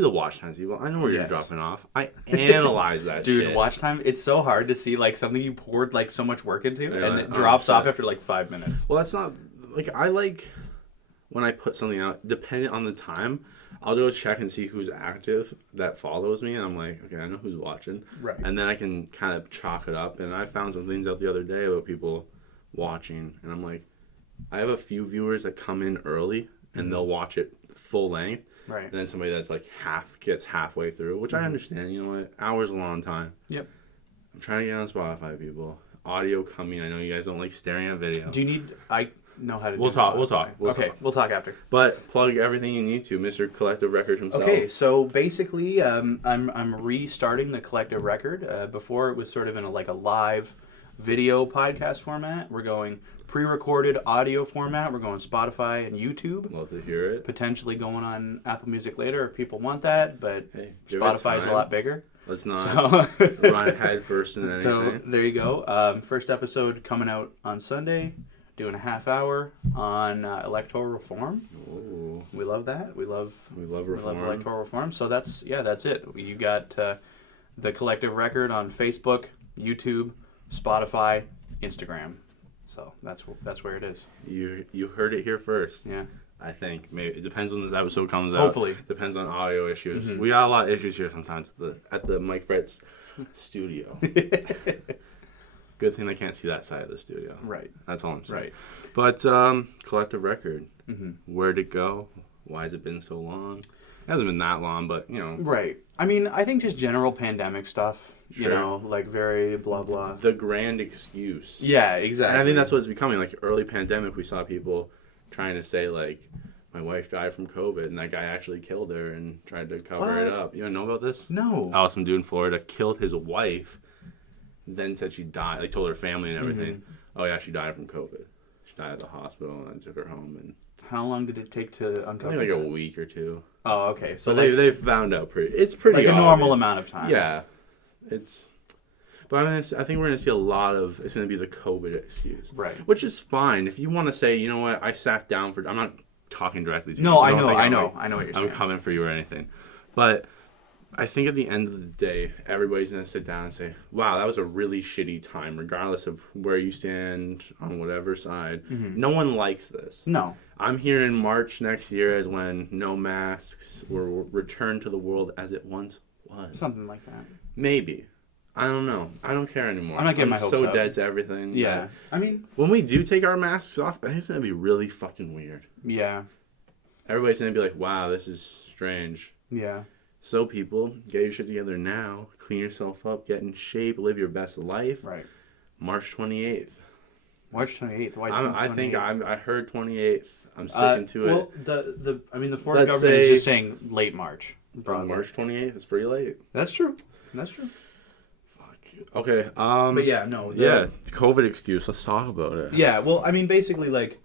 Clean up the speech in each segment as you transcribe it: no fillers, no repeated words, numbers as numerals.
the watch times, people. I know where you're dropping off. I analyze that Dude, shit. watch time, it's so hard to see like something you poured like so much work into and it 100%. drops off after like 5 minutes. Well, that's not like I like when I put something out, depending on the time, I'll go check and see who's active that follows me, and I'm like, okay, I know who's watching. Right. And then I can kind of chalk it up. And I found some things out the other day about people watching, and I'm like, I have a few viewers that come in early and they'll watch it full length. Right. And then somebody that's like gets halfway through, which I understand. You know what? Hours a long time. Yep. I'm trying to get on Spotify, people. Audio coming. I know you guys don't like staring at video. Do you need... I know how to We'll do talk. Spotify. We'll talk. Okay, we'll talk after. But plug everything you need to, Mr. Collective Record himself. Okay, so basically, I'm restarting the Collective Record. Before it was sort of in a live video podcast format. We're going pre-recorded audio format. We're going Spotify and YouTube. Love to hear it. Potentially going on Apple Music later if people want that, but Hey, Spotify's a lot bigger. Let's not run head first in anything. So there you go. First episode coming out on Sunday. Doing a half hour on electoral reform. Ooh. We love that. We love reform. We love electoral reform. So that's it. You got the Collective Record on Facebook, YouTube, Spotify, Instagram. So that's where it is. You heard it here first. Yeah. I think maybe it depends when this episode comes out. Hopefully. Depends on audio issues. Mm-hmm. We got a lot of issues here sometimes at the Mike Fritz studio. Good thing they can't see that side of the studio. Right. That's all I'm saying. Right. But Collective Record, where'd it go? Why has it been so long? It hasn't been that long, but you know. Right. I mean, I think just general pandemic stuff. Sure. You know, like very blah blah. The grand excuse. Yeah, exactly. And I think that's what it's becoming. Like early pandemic, we saw people trying to say like, my wife died from COVID, and that guy actually killed her and tried to cover it up. You don't know about this? No. Oh, some dude in Florida killed his wife, then said she died. Like told her family and everything. Oh yeah, she died from COVID. She died at the hospital, and I took her home. And how long did it take to uncover? I think like a week or two. Oh, okay. So So they found out it's pretty like a obvious. normal amount of time. Yeah, it's. But I think we're gonna see a lot of. It's gonna be the COVID excuse, Right. Which is fine if you want to say, you know what, I sat down for. I'm not talking directly to you. No, so I don't know think what you're I'm saying. coming for you or anything, but I think at the end of the day, everybody's gonna sit down and say, "Wow, that was a really shitty time," regardless of where you stand on whatever side. No one likes this. No. I'm here in March next year as when no masks will return to the world as it once was. Something like that. Maybe. I don't know. I don't care anymore. I'm not getting my hopes so up. dead to everything. Yeah. I mean, when we do take our masks off, I think it's going to be really fucking weird. yeah. Everybody's going to be like, wow, this is strange. Yeah. So people, get your shit together now. Clean yourself up. Get in shape. Live your best life. Right. March 28th. March 28th. Why? I think I heard 28th. I'm sticking to it. Well, the Florida Let's government is say- just saying late March. Broadly. March 28th. It's pretty late. That's true. That's true. Okay. But yeah, no. COVID excuse. Let's talk about it. Yeah. Well, I mean, basically, like,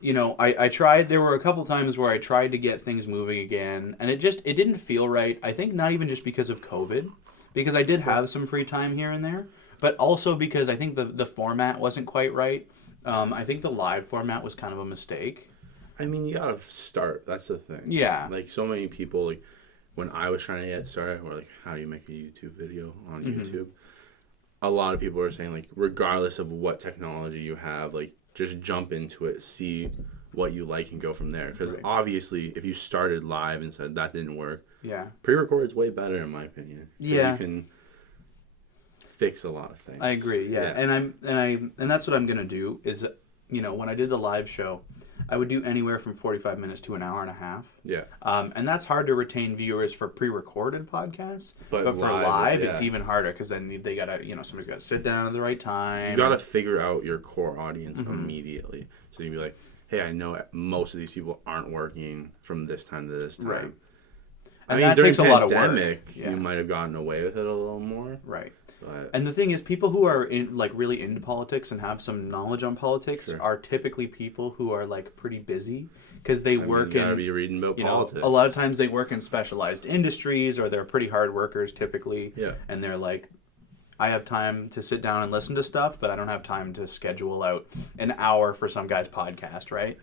you know, I tried. There were a couple times where I tried to get things moving again, and it didn't feel right. I think not even just because of COVID, because I did have some free time here and there, but also because I think the format wasn't quite right. I think the live format was kind of a mistake. I mean, you gotta start. That's the thing. Yeah. Like, so many people, like, when I was trying to get started, or, like, how do you make a YouTube video on YouTube? A lot of people are saying, like, regardless of what technology you have, like, just jump into it, see what you like, and go from there. Because obviously, if you started live and said that didn't work, pre-record is way better, in my opinion. Yeah. You can fix a lot of things. I agree. Yeah. And that's what I'm gonna do. Is, you know, when I did the live show, I would do anywhere from 45 minutes to an hour and a half. Yeah. And that's hard to retain viewers for pre-recorded podcasts. But for live, it's even harder because then they gotta, you know, somebody's gotta sit down at the right time. You gotta figure out your core audience immediately. So you'd be like, hey, I know most of these people aren't working from this time to this time. Right. I And mean, that during takes a lot of work. pandemic, Yeah. you might have gotten away with it a little more. Right. But And the thing is, people who are really into politics and have some knowledge on politics are typically people who are like pretty busy because they work you gotta be reading about politics. a lot of times they work in specialized industries or they're pretty hard workers typically. Yeah. And they're like, I have time to sit down and listen to stuff, but I don't have time to schedule out an hour for some guy's podcast, right?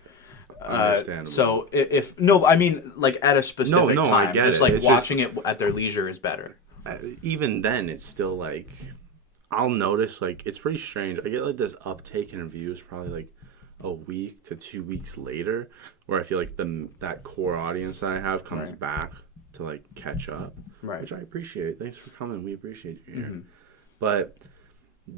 Understandable. So if no, I mean like at a specific No, time, I get just it. like It's watching it at their leisure is better. Even then, it's still like I'll notice like it's pretty strange. I get like this uptake in views probably like a week to 2 weeks later, where I feel like that core audience that I have comes back to like catch up, which I appreciate. Thanks for coming. We appreciate you here. But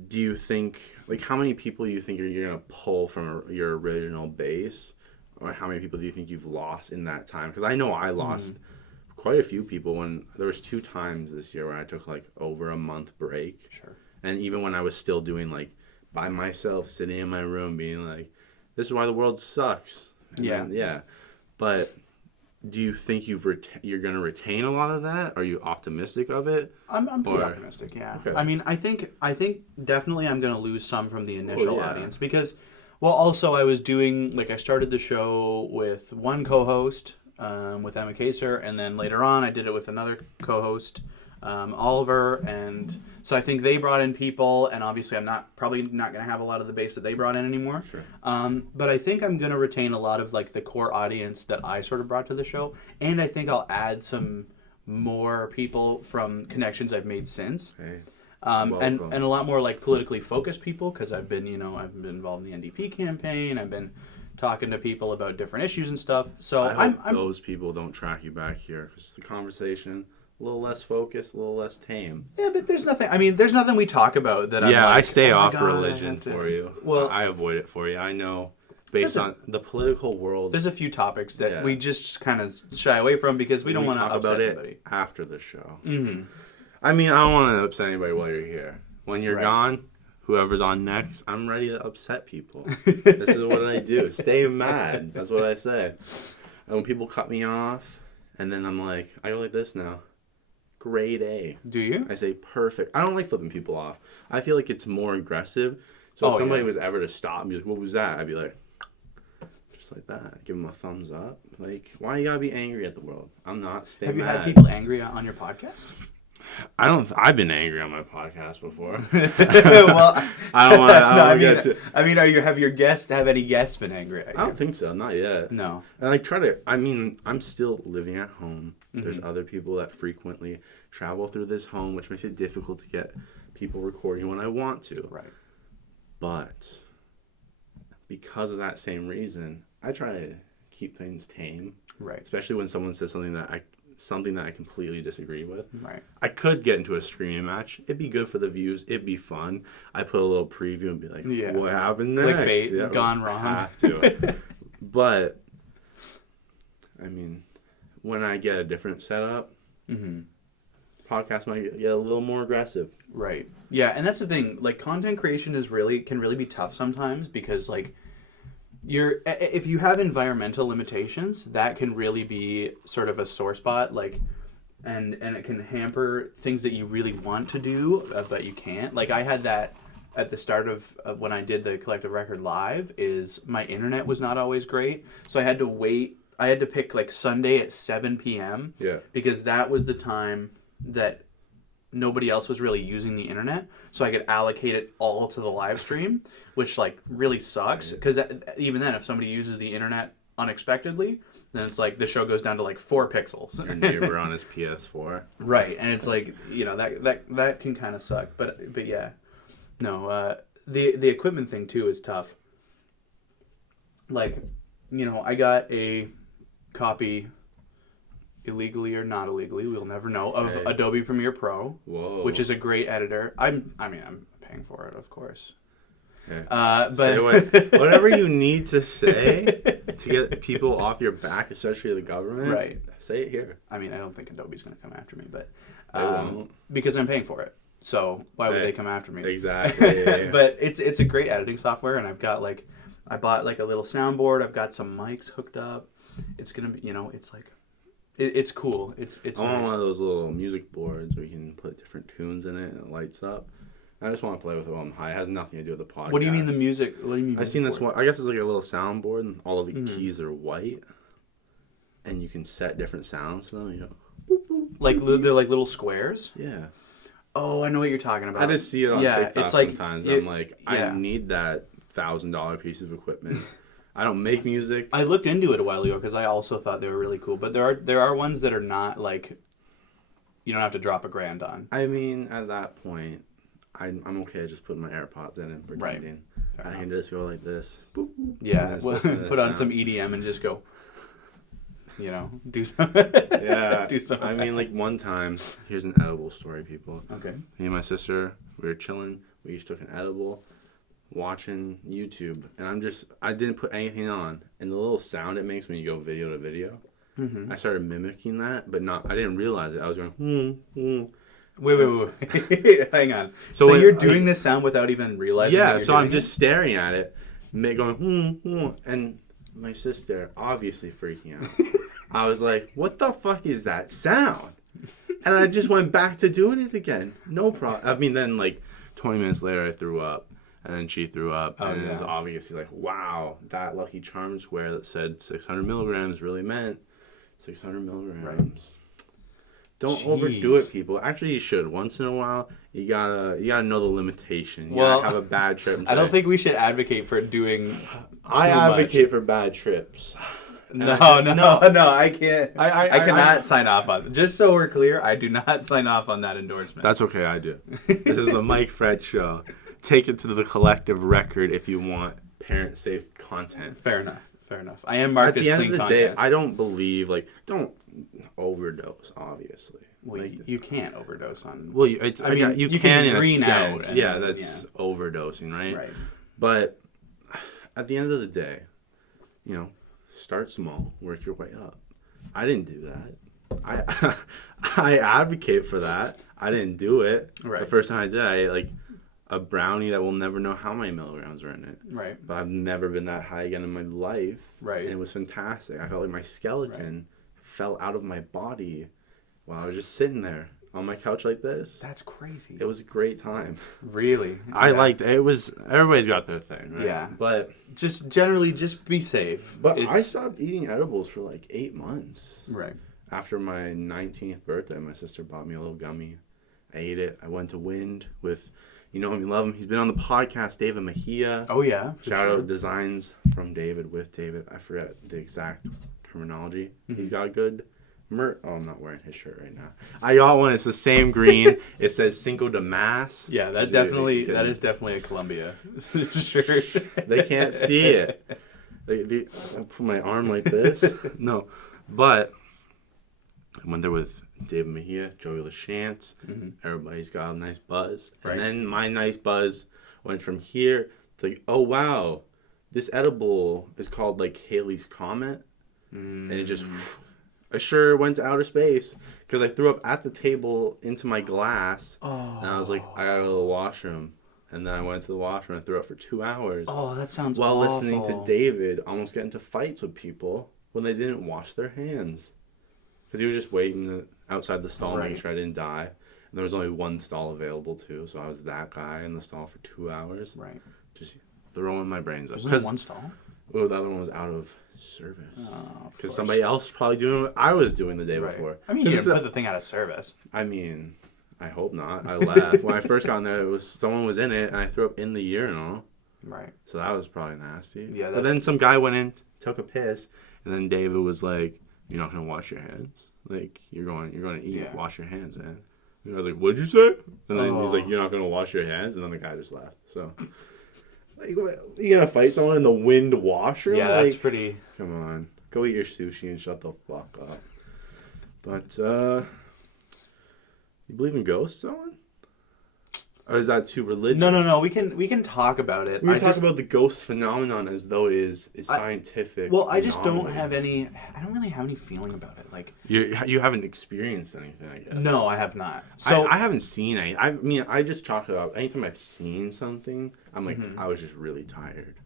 do you think like how many people you think you're gonna pull from your original base, or how many people do you think you've lost in that time? Because I know I lost quite a few people when there was 2 times this year where I took like over a month break. Sure. And even when I was still doing like by myself, sitting in my room, being like, "This is why the world sucks." And then, But do you think you're gonna retain a lot of that? Are you optimistic of it? I'm pretty optimistic. Yeah. Okay. I mean, I think definitely I'm gonna lose some from the initial audience because, well, also I was doing like I started the show with one co-host, with Emma Kaser, and then later on I did it with another co-host, Oliver, and so I think they brought in people, and obviously I'm probably not going to have a lot of the base that they brought in anymore. Sure. But I think I'm going to retain a lot of like the core audience that I sort of brought to the show, and I think I'll add some more people from connections I've made since. Okay. And a lot more like politically focused people because I've been involved in the NDP campaign. I've been talking to people about different issues and stuff. So I hope those people don't track you back here because the conversation a little less focused, a little less tame. Yeah, but there's nothing. I mean, there's nothing we talk about that. I'm like, I stay oh off God, religion for you. Well, I avoid it for you. I know, based on the political world. There's a few topics that we just kind of shy away from because we don't want to talk upset about anybody. it after the show. Mm-hmm. I mean, I don't want to upset anybody while you're here. When you're gone, whoever's on next, I'm ready to upset people. This is what I do. Stay mad. That's what I say. And when people cut me off, and then I'm like, I go like this now. Grade A. Do you? I say perfect. I don't like flipping people off. I feel like it's more aggressive. So if somebody was ever to stop and be like, what was that? I'd be like, just like that. Give them a thumbs up. Like, why you gotta be angry at the world? I'm not. Stay mad. Have you had people angry on your podcast? I've been angry on my podcast before. Well, I don't want to. I mean, have any guests been angry at you? I don't think so. Not yet. No. And I'm still living at home. Mm-hmm. There's other people that frequently travel through this home, which makes it difficult to get people recording when I want to. Right. But because of that same reason, I try to keep things tame. Right. Especially when someone says something that I completely disagree with. Right. I could get into a screaming match. It'd be good for the views. It'd be fun. I put a little preview and be like, what happened next? Clickbait, gone wrong. Have to. But, I mean, when I get a different setup, podcast might get a little more aggressive. Right. Yeah, and that's the thing. Like, content creation can really be tough sometimes because, like, if you have environmental limitations, that can really be sort of a sore spot, like, and it can hamper things that you really want to do, but you can't. Like, I had that at the start of when I did the Collective Record live, is my internet was not always great, so I had to wait. I had to pick, like, Sunday at 7 p.m. Yeah. Because that was the time that nobody else was really using the internet, so I could allocate it all to the live stream, which like really sucks because even then if somebody uses the internet unexpectedly, then it's like the show goes down to like 4 pixels. Your neighbor on his PS4. Right, and it's like, that can kind of suck, but yeah. No, the equipment thing too is tough. Like, I got a copy, illegally or not illegally, we'll never know, of Adobe Premiere Pro. Whoa. Which is a great editor. I'm paying for it, of course. Yeah. But whatever you need to say to get people off your back, especially the government, right? Say it here. I mean, I don't think Adobe's going to come after me, but they won't. because I'm paying for it. So why would they come after me? Exactly. Yeah. But it's a great editing software, and I bought like a little soundboard. I've got some mics hooked up. It's gonna be, it's like. It's cool. It's I want one of those little music boards where you can put different tunes in it and it lights up. I just want to play with it while I'm high. It has nothing to do with the podcast. What do you mean the music? What do you mean? I've seen this one. I guess it's like a little soundboard and all of the keys are white, and you can set different sounds to them. Like they're like little squares. Yeah. Oh, I know what you're talking about. I just see it on TikTok it's like, sometimes. I'm like, I need that $1,000 piece of equipment. I don't make music. I looked into it a while ago because I also thought they were really cool. But there are ones that are not like you don't have to drop $1,000 on. I mean, at that point, I'm okay just putting my AirPods in and pretending. Right. I can just go like this. Boop, boop, Yeah, put on some EDM and just go. Do some. Yeah. Do some. I mean, like one time, here's an edible story, people. Okay. Me and my sister, we were chilling. We each took an edible, watching YouTube, and I didn't put anything on, and the little sound it makes when you go video to video, I started mimicking that, but I didn't realize it. I was going, Wait. Hang on. So you're doing this sound without even realizing? Yeah. So I'm just staring at it, going, and my sister obviously freaking out. I was like, what the fuck is that sound? And I just went back to doing it again. No problem. I mean, then like 20 minutes later, I threw up. And then she threw up. And it was obviously like, wow, that Lucky Charms square that said 600 milligrams really meant 600 milligrams. Right. Don't overdo it, people. Actually, you should. Once in a while, you gotta know the limitation. You gotta have a bad trip. I don't think we should advocate for doing I advocate for bad trips. No, I can't. I cannot sign off on it. Just so we're clear, I do not sign off on that endorsement. That's okay, I do. This is the Mike Fred Show. Take it to the collective record if you want parent-safe content. Fair enough. I am marked as clean content. At the end of the day, I don't believe, don't overdose, obviously. Well, you can't overdose on... Well, you can in a sense. Yeah, that's overdosing, right? Right. But at the end of the day, start small, work your way up. I didn't do that. I advocate for that. I didn't do it. Right. The first time I did, I ate a brownie that will never know how many milligrams are in it. Right. But I've never been that high again in my life. Right. And it was fantastic. I felt like my skeleton fell out of my body while I was just sitting there on my couch like this. That's crazy. It was a great time. Really? I liked it. Everybody's got their thing, right? Yeah. But just generally, just be safe. But I stopped eating edibles for like 8 months. Right. After my 19th birthday, my sister bought me a little gummy. I ate it. I went to Wind with... You know him, you love him. He's been on the podcast, David Mejia. Oh, yeah. Shout out designs from David with David. I forget the exact terminology. He's got a good I'm not wearing his shirt right now. I got one. It's the same green. It says Cinco de Mass. Yeah, that is definitely a Columbia shirt. They can't see it. I put my arm like this. No. But I went there with David Mejia, Joey LaChance. Everybody's got a nice buzz. Right. And then my nice buzz went from here to like, oh, wow, this edible is called like Haley's Comet. And it just, I sure went to outer space because I threw up at the table into my glass. Oh. And I was like, I gotta go to the washroom. And then I went to the washroom and threw up for 2 hours. Oh, that sounds while awful. listening to David almost get into fights with people when they didn't wash their hands. Because he was just waiting outside the stall, making sure I didn't die. And there was only one stall available, too. So I was that guy in the stall for 2 hours. Right. Just throwing my brains up. Was there one stall? Oh, the other one was out of service. Oh, because somebody else was probably doing what I was doing the day before. I mean, you didn't put the thing out of service. I mean, I hope not. I left. When I first got in there, someone was in it, and I threw up in the urinal. Right. So that was probably nasty. Yeah. But then some guy went in, took a piss, and then David was like, "You're not gonna wash your hands. Like you're going to eat. Yeah. Wash your hands, man." And I was like, "What'd you say?" And then he's like, "You're not gonna wash your hands," and then the guy just left. So, like, you gonna fight someone in the Wind washroom? Yeah, that's pretty. Come on, go eat your sushi and shut the fuck up. But you believe in ghosts, Owen? Or is that too religious? No. We can talk about it. We can talk about the ghost phenomenon as though it is scientific. Well, I just don't have any. I don't really have any feeling about it. Like you haven't experienced anything, I guess. No, I have not. So I haven't seen any. I mean, I just chalk it up. Anytime I've seen something, I'm like, I was just really tired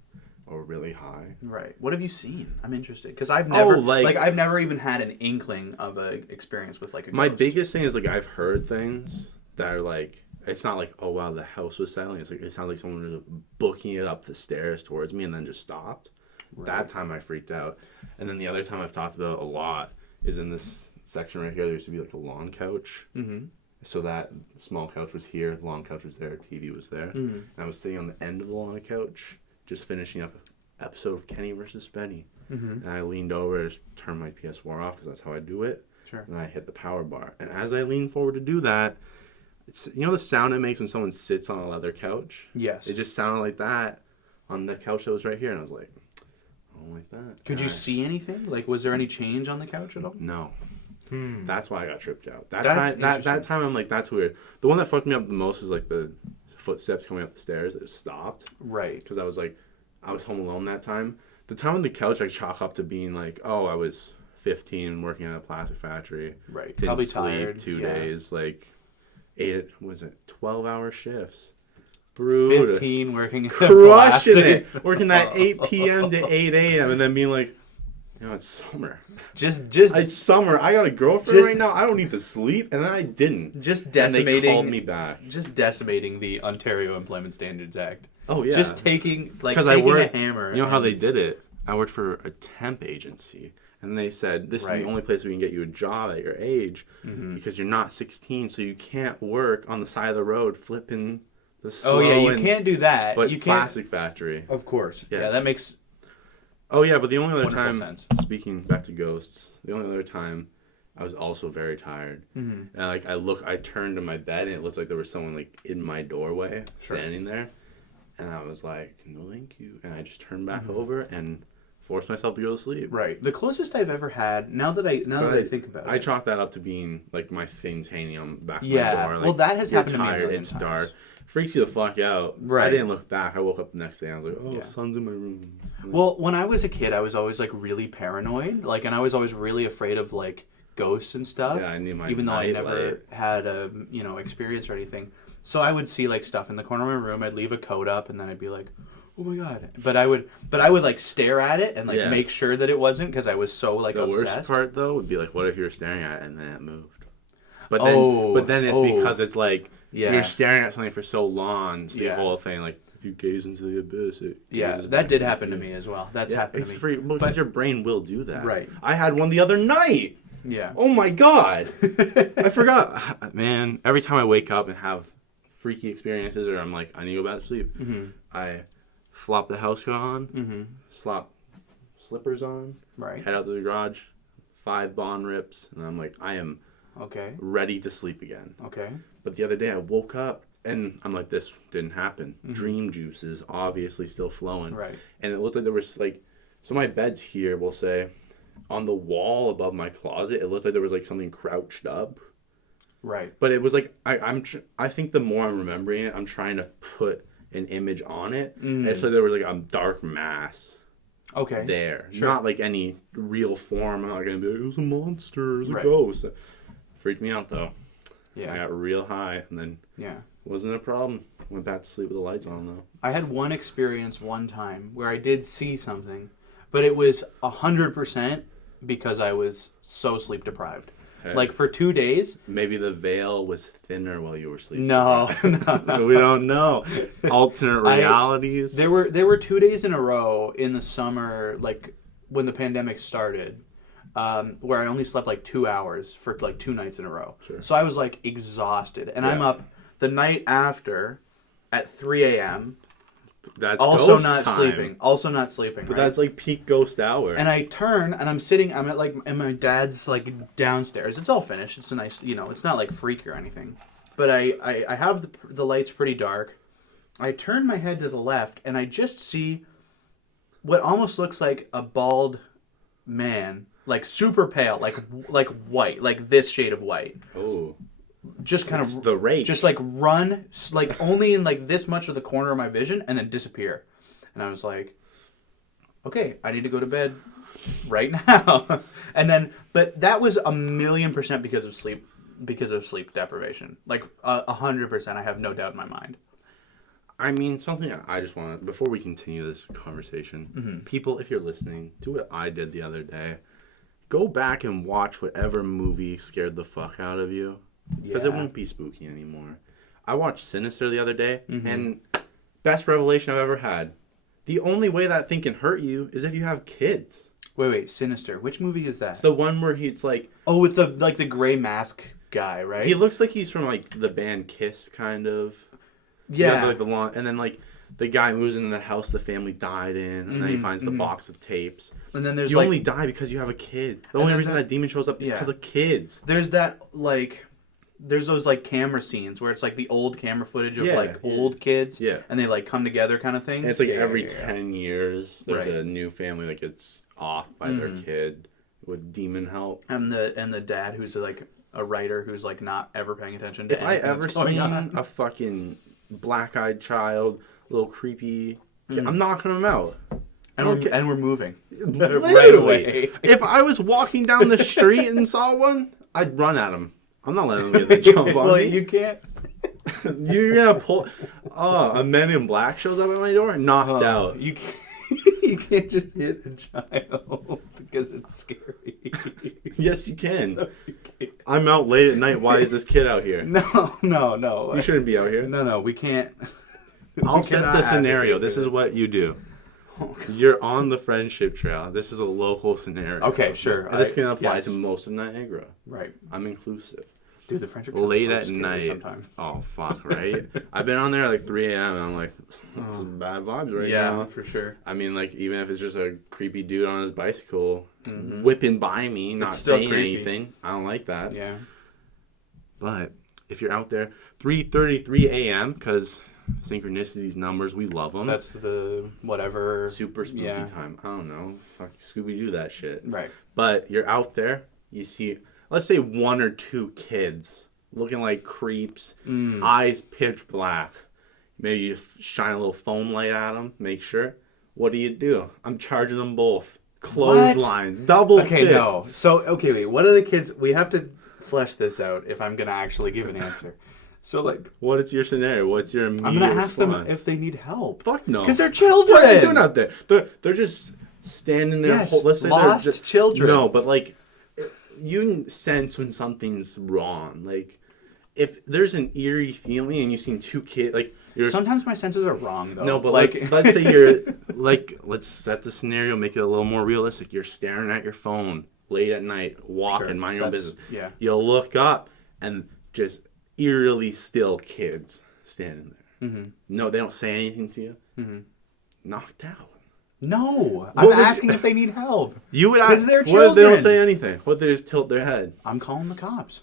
or really high. Right. What have you seen? I'm interested because I've never I've never even had an inkling of an experience with like a ghost. My biggest thing is like I've heard things that are like. It's not like, oh, wow, the house was settling. It's like, it sounds like someone was booking it up the stairs towards me and then just stopped. Right. That time I freaked out. And then the other time I've talked about a lot is in this section right here. There used to be like a lawn couch. Mm-hmm. So that small couch was here. The lawn couch was there. TV was there. Mm-hmm. And I was sitting on the end of the lawn couch, just finishing up episode of Kenny versus Spenny. Mm-hmm. And I leaned over, just turned my PS4 off because that's how I do it. Sure. And I hit the power bar. And as I leaned forward to do that, it's, you know the sound it makes when someone sits on a leather couch? Yes. It just sounded like that on the couch that was right here. And I was like, I don't like that. Could and you see anything? Like, was there any change on the couch at all? No. That's why I got tripped out. That time I'm like, that's weird. The one that fucked me up the most was like the footsteps coming up the stairs. It stopped. Right. Because I was home alone that time. The time on the couch I chalk up to being like, oh, I was 15 working at a plastic factory. Right. Didn't Probably sleep tired. 2 Yeah. days. Like 12-hour shifts. Brutal. 15 working at Crushing plastic. it. Working that 8 p.m. to 8 a.m. and then being like, you know, it's summer. Just It's summer. I got a girlfriend Just- right now. I don't need to sleep. And then I didn't. just And they decimating called me back. just decimating the Ontario Employment Standards Act. Oh, yeah. Just taking Because I taking worked, a hammer. you know how and- they did it? I worked for a temp agency. And they said, this is Right. the only place we can get you a job at your age because you're not 16, so you can't work on the side of the road flipping the slow. Oh yeah, you can't do that. But you can't. plastic factory. Of course. Yes. Yeah, that makes Oh yeah, but the only other wonderful time, sense. speaking back to ghosts, the only other time I was also very tired. Mm-hmm. And I turned to my bed and it looked like there was someone like in my doorway standing there. And I was like, no thank you. And I just turned back over and forced myself to go to sleep. Right. The closest I've ever had, now that I think about I it. chalk that up to being like my things hanging on the back of Yeah, my door. Like, well, that has you're happened to me a tired, million it's times. dark. Freaks you the fuck out. Right. I didn't look back. I woke up the next day and I was like, oh, Yeah. sun's in my room. Well, when I was a kid, I was always like really paranoid, like, and I was always really afraid of like ghosts and stuff. Yeah, I need my even though I night never light. had a experience or anything. So I would see like stuff in the corner of my room. I'd leave a coat up, and then I'd be like, "Oh my god!" But I would like stare at it and like Yeah. make sure that it wasn't, because I was so like The obsessed. worst part though would be like, what if you were staring at it and then it moved? But then it's Oh. because it's like Yeah. you're staring at something for so long. It's the Yeah. whole thing. Like if you gaze into the abyss, it Yeah, gazes that back did into happen to you. me as well. That's Yeah, happened it's to me. free because your brain will do that. Right. I had one the other night. Yeah. Oh my god! I forgot. Man, every time I wake up and have freaky experiences, or I'm like, I need to go back to sleep, I flop the house coat on, slop slippers on, Right. head out to the garage, 5 bond rips, and I'm like, I am Okay. ready to sleep again. Okay. But the other day I woke up and I'm like, this didn't happen. Dream juice is obviously still flowing. Right. And it looked like there was like, so my bed's here, we'll say, on the wall above my closet, it looked like there was like something crouched up. Right. But it was like, I think the more I'm remembering it, I'm trying to put an image on it. And it's like there was like a dark mass Okay. there. Sure. Not like any real form. I'm not going to be like, it was a monster, it was a Right. ghost. Freaked me out though. Yeah. I got real high and then Yeah. wasn't a problem. Went back to sleep with the lights on though. I had one experience one time where I did see something, but it was 100% because I was so sleep deprived. Hey. Like for 2 days. Maybe the veil was thinner while you were sleeping. No. We don't know. Alternate realities. There were 2 days in a row in the summer, like when the pandemic started, where I only slept like 2 hours for like 2 nights in a row. Sure. So I was like exhausted, and I'm Yeah. up the night after at 3 a.m. That's Also ghost not time. sleeping. Also not sleeping. But right? that's like peak ghost hour. And I turn and I'm at like in my dad's like downstairs. It's all finished. It's a nice, it's not like freaky or anything. But I have the lights pretty dark. I turn my head to the left and I just see what almost looks like a bald man, like super pale, like white, like this shade of white. Oh. Just kind It's of the rake. just like run like only in like this much of the corner of my vision and then disappear. And I was like, okay, I need to go to bed right now. And then, but that was 1,000,000% because of sleep deprivation. Like 100%. I have no doubt in my mind. I mean, something I just want to, before we continue this conversation, people, if you're listening, do what I did the other day. Go back and watch whatever movie scared the fuck out of you. Because it Yeah. won't be spooky anymore. I watched Sinister the other day, and best revelation I've ever had. The only way that thing can hurt you is if you have kids. Wait, Sinister. Which movie is that? It's the one where he's like... Oh, with the gray mask guy, right? He looks like he's from like the band Kiss, kind of. Yeah. Like the long, and then like the guy moves into the house the family died in, and then he finds the box of tapes. And then there's you only die because you have a kid. The only reason that demon shows up is because of kids. There's that, like, there's those, like, camera scenes where it's, like, the old camera footage of, old kids. Yeah. And they, like, come together kind of thing. And it's, like, every 10 years, there's a new family that gets off by their kid with demon help. And the dad who's, like, a writer who's, like, not ever paying attention to anything. If I ever seen a fucking black-eyed child, little creepy kid, I'm knocking him out. And we're moving. Right away. If I was walking down the street and saw one, I'd run at him. I'm not letting him get the jump on me. You can't. You're gonna pull. Oh, a Men in Black shows up at my door, knocked out. You can't. You can't just hit a child because it's scary. Yes, you can. No, you can't. I'm out late at night. Why is this kid out here? No. You shouldn't be out here. No, we can't. I'll set the scenario. This is what you do. You're on the friendship trail. This is a local scenario. Okay, sure. This can apply to most of Niagara. Right. I'm inclusive. Dude, the friendship trail late is so at night. Sometimes. Oh, fuck, right? I've been on there at like 3 a.m. and I'm like, some bad vibes right now. Yeah, for sure. I mean, like, even if it's just a creepy dude on his bicycle whipping by me, not saying anything, I don't like that. Yeah. But if you're out there, 3:33 a.m., because synchronicities, numbers, we love them. That's the whatever. Super spooky time. I don't know. Fuck Scooby-Doo that shit. Right. But you're out there, you see, let's say 1 or 2 kids looking like creeps, eyes pitch black. Maybe you shine a little foam light at them, make sure. What do? I'm charging them both. Clotheslines, double fists. No. So, wait. What are the kids? We have to flesh this out if I'm going to actually give an answer. So, like... What is your scenario? What's your immediate I'm going to ask response? them if they need help. Fuck no. Because they're children. What are they doing out there? They're just standing there. Yes, let's say lost they're just children. No, but like... You sense when something's wrong. Like, if there's an eerie feeling and you've seen 2 kids... like. Sometimes my senses are wrong, though. No, but like... let's say you're like, let's set the scenario, make it a little more realistic. You're staring at your phone late at night, walking, mind your own business. Yeah. You'll look up and just eerily still kids standing there. Mm-hmm. No, they don't say anything to you. Mm-hmm. Knocked out. No, I'm asking if they need help. You would ask. Because they're What if they children. don't say anything? What if they just tilt their head? I'm calling the cops.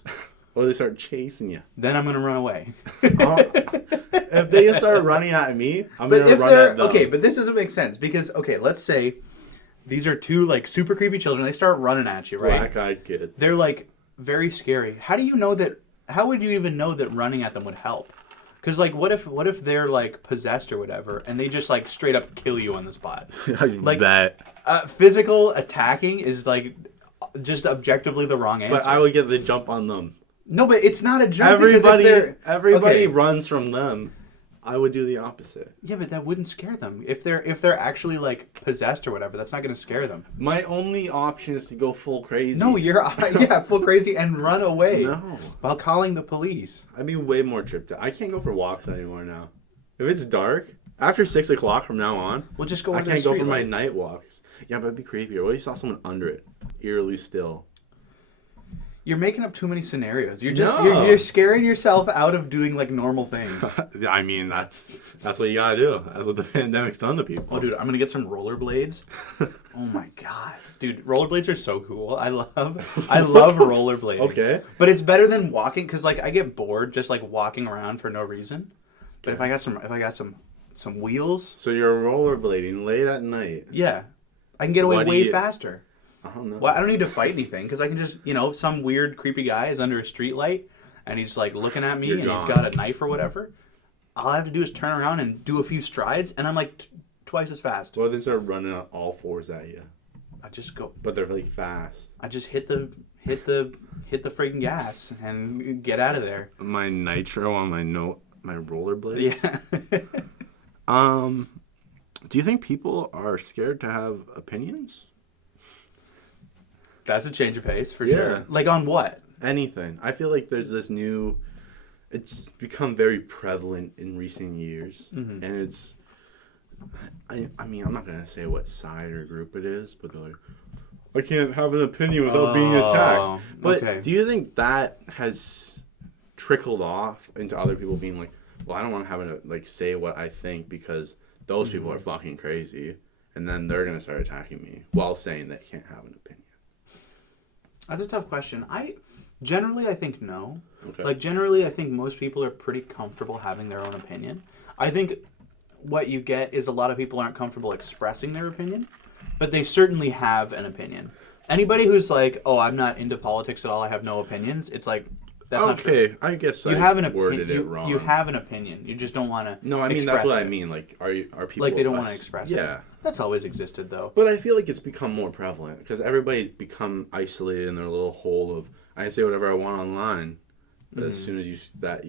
Or they start chasing you. Then I'm gonna run away. If they start running at me, I'm gonna run at them. Okay, but this doesn't make sense because let's say these are 2 like super creepy children. They start running at you, right? Black-eyed kids. They're like very scary. How do you know that? How would you even know that running at them would help? Because like, what if they're like possessed or whatever, and they just like straight up kill you on the spot? Like that. Physical attacking is like just objectively the wrong answer. But I would get the jump on them. No, but it's not a jump. Everybody runs from them. I would do the opposite. Yeah, but that wouldn't scare them. If they're actually like possessed or whatever, that's not going to scare them. My only option is to go full crazy. No, you're full crazy and run away. No, while calling the police. I'd be way more tripped out. I can't go for walks anymore now. If it's dark after 6 o'clock from now on, we'll just go. I can't go for my night walks. Yeah, but it'd be creepier. What if you saw someone under it, eerily still? You're making up too many scenarios. You're scaring yourself out of doing like normal things. I mean, that's what you gotta do. That's what the pandemic's done to people. Oh, dude, I'm gonna get some rollerblades. Oh my god, dude, rollerblades are so cool. I love rollerblading. Okay, but it's better than walking because like I get bored just like walking around for no reason. But if I got some wheels, so you're rollerblading late at night. Yeah, I can get away way faster. I don't know. Well, I don't need to fight anything because I can just, some weird creepy guy is under a street light and he's like looking at me and he's got a knife or whatever. All I have to do is turn around and do a few strides and I'm like twice as fast. What if they start running on all 4s at you? I just go. But they're like fast. I just hit the freaking gas and get out of there. My nitro on my rollerblades. Yeah. Do you think people are scared to have opinions? That's a change of pace for sure. Like on what? Anything. I feel like there's this it's become very prevalent in recent years. Mm-hmm. And it's, I mean, I'm not going to say what side or group it is, but they're like, I can't have an opinion without being attacked. But do you think that has trickled off into other people being like, well, I don't want to have to like say what I think because those people are fucking crazy, and then they're gonna start attacking me while saying they can't have an opinion. That's a tough question. Generally, I think no. Okay. Like, generally, I think most people are pretty comfortable having their own opinion. I think what you get is a lot of people aren't comfortable expressing their opinion, but they certainly have an opinion. Anybody who's like, oh, I'm not into politics at all, I have no opinions, it's like, that's not true. Okay, I guess I worded it wrong. You have an opinion. You just don't want to No, I mean, that's what I mean. Like, are people... Like, they don't want to express it. Yeah. That's always existed, though. But I feel like it's become more prevalent because everybody's become isolated in their little hole of, I can say whatever I want online, but as soon as that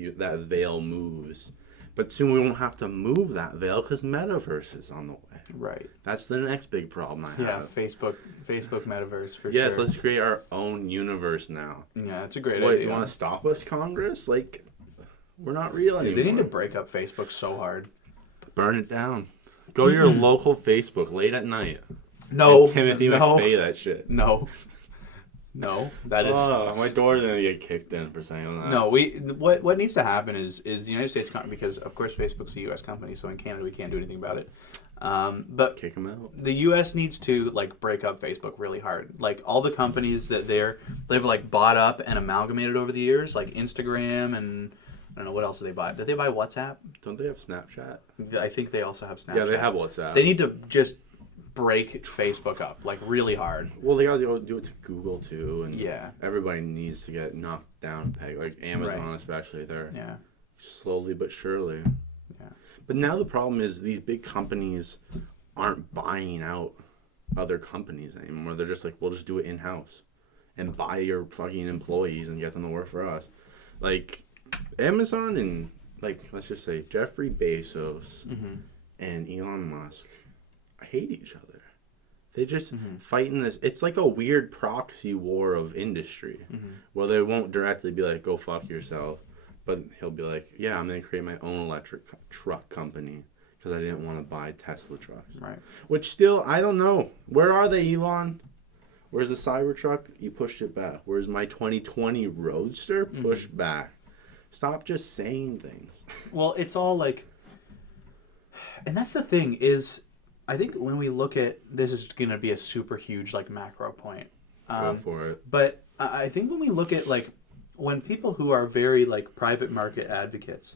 veil moves. But soon we won't have to move that veil because metaverse is on the way. Right. That's the next big problem I have. Yeah, Facebook metaverse for sure. Yes, let's create our own universe now. Yeah, that's a great idea. What, you want to stop us, Congress? Like, we're not real anymore. They need to break up Facebook so hard. Burn it down. Go to your local Facebook late at night. No. And Timothy McVeigh that shit. No, that is. My daughter's gonna get kicked in for saying that. No, what needs to happen is the United States because of course Facebook's a U.S. company, so in Canada we can't do anything about it. But kick them out. The U.S. needs to like break up Facebook really hard. Like all the companies that they've like bought up and amalgamated over the years, like Instagram and I don't know what else did they buy. Did they buy WhatsApp? Don't they have Snapchat? I think they also have Snapchat. Yeah, they have WhatsApp. They need to just break Facebook up like really hard. Well, they gotta do it to Google too, and yeah, everybody needs to get knocked down a peg. Like Amazon, especially, they're slowly but surely. Yeah. But now the problem is these big companies aren't buying out other companies anymore. They're just like, we'll just do it in house and buy your fucking employees and get them to work for us. Like Amazon and like let's just say Jeffrey Bezos and Elon Musk hate each other. They just fight in this. It's like a weird proxy war of industry where they won't directly be like, go fuck yourself. But he'll be like, yeah, I'm going to create my own electric truck company because I didn't want to buy Tesla trucks. Right. Which still, I don't know. Where are they, Elon? Where's the Cybertruck? You pushed it back. Where's my 2020 Roadster? Pushed back. Stop just saying things. Well, it's all like... And that's the thing is... I think when we look at this is going to be a super huge like macro point. Go for it. But I think when we look at like when people who are very like private market advocates